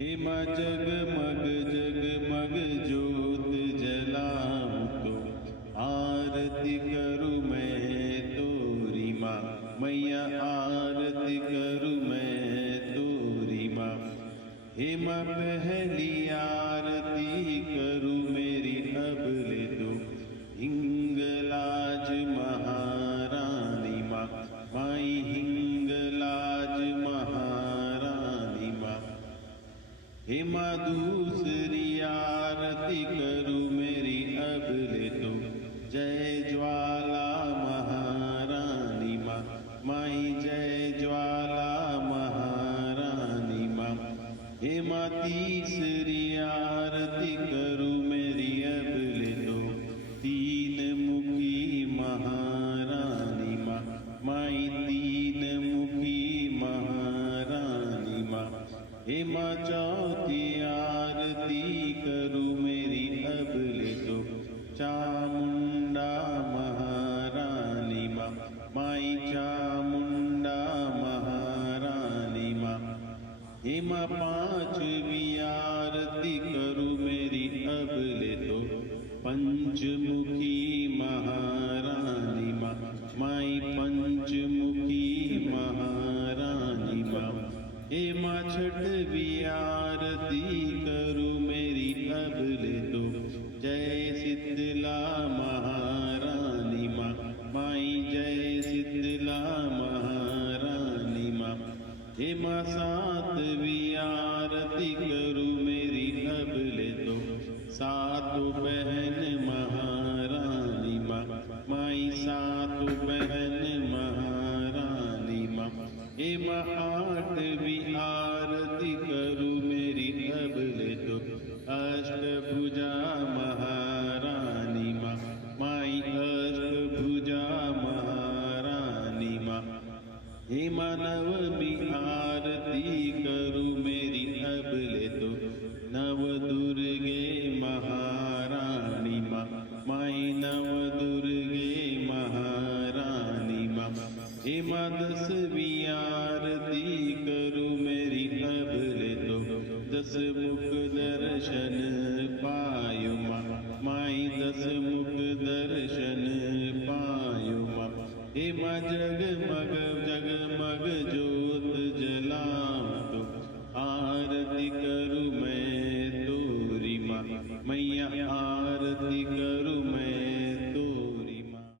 हे माँ जगमग जगमग ज्योत जलाऊं तो आरती करूँ मैं तोरी माँ। मैया आरती करूँ मैं तोरी माँ। हे माँ पहली आरती करूँ मेरी अबले तो हिंगलाज महारानी माँ। माई हिंगलाज महारानी माँ। हे माँ दूसरी आरती करूँ मेरी अबले तो जय ज्वाला महारानी माँ। माई जय ज्वाला महारानी माँ। हे माँ तीसरी आरती करूँ मेरी अबले तो तीन मुखी महारानी माँ। माई तीन मुखी महारानी माँ। हे माँ चौथी आरती करूँ मेरी अबले तो चामुंडा महारानी माँ। माई चामुंडा महारानी माँ। हे माँ पांचवी आरती करूँ मेरी अबले तो पंचमुखी महारानी माँ। माई पंचमुखी महारानी माँ। हे माँ छठवीं आरती करूँ मेरी अबले तो जय शीतला महारानी माँ। माई जय शीतला महारानी माँ। हे माँ सातवीं आरती करूँ मेरी अबले तो सातों बहन महारानी माँ। माई सातों बहन महारानी माँ। हे माँ आठवीं आरती करूँ मेरी अबले तो अष्टभुजा महारानी माँ। माई अष्टभुजा महारानी माँ। हे माँ नवमी आरती करूँ मेरी अबले तो नव दुर्गे महारानी माँ। माई नव दुर्गे महारानी माँ। हे माँ दसवीं आरती करूँ मेरी अबले तो दस मुख दर्शन पायो माँ। माई दस मुख दर्शन पायो माँ। हे माँ जगमग जगमग जो